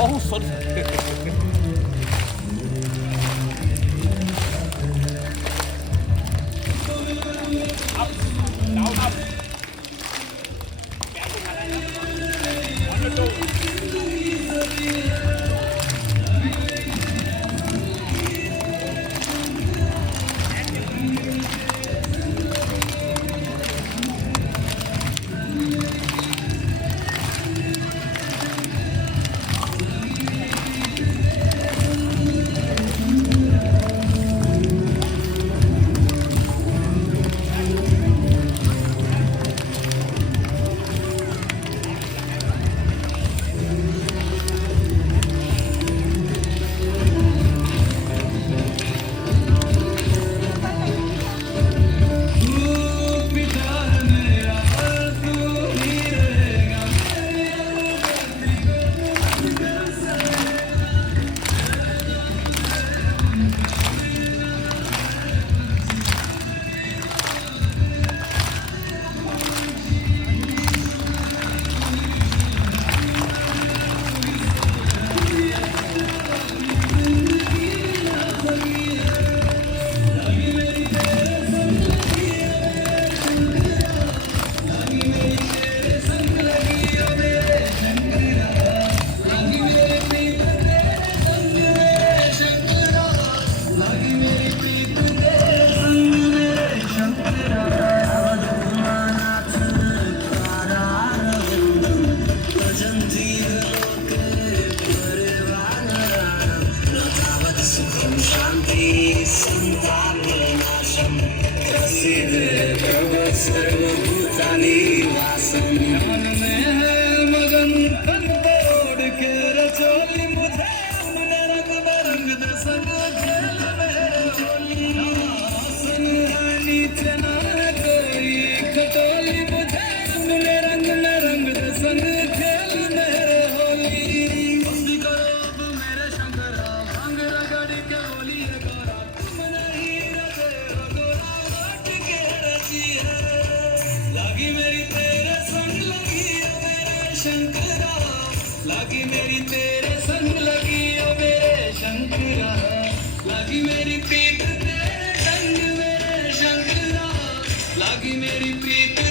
Oh, sorry. Up, down, up. One or two. सर्वभूतानि वासं ध्यान में है मगन तन तोड़ के रचोली मुझे अपने रंग बरंग दे संग खेल में होली आसन है नीचे ना है कोई खटोली मुझे अपने रंग में रंग दे संग खेल मेरे होली बंदी करो अब मेरे शंकरा भांग रगड़ के होली है गोरा तुम नहीं रचे हो गोरा घाट के रची है लागी मेरी तेरे संग लगी ओ मेरे शंकरा लागी मेरी तेरे संग लगी ओ मेरे शंकरा लागी मेरी प्रीत तेरे संग मेरे शंकरा लागी मेरी प्रीत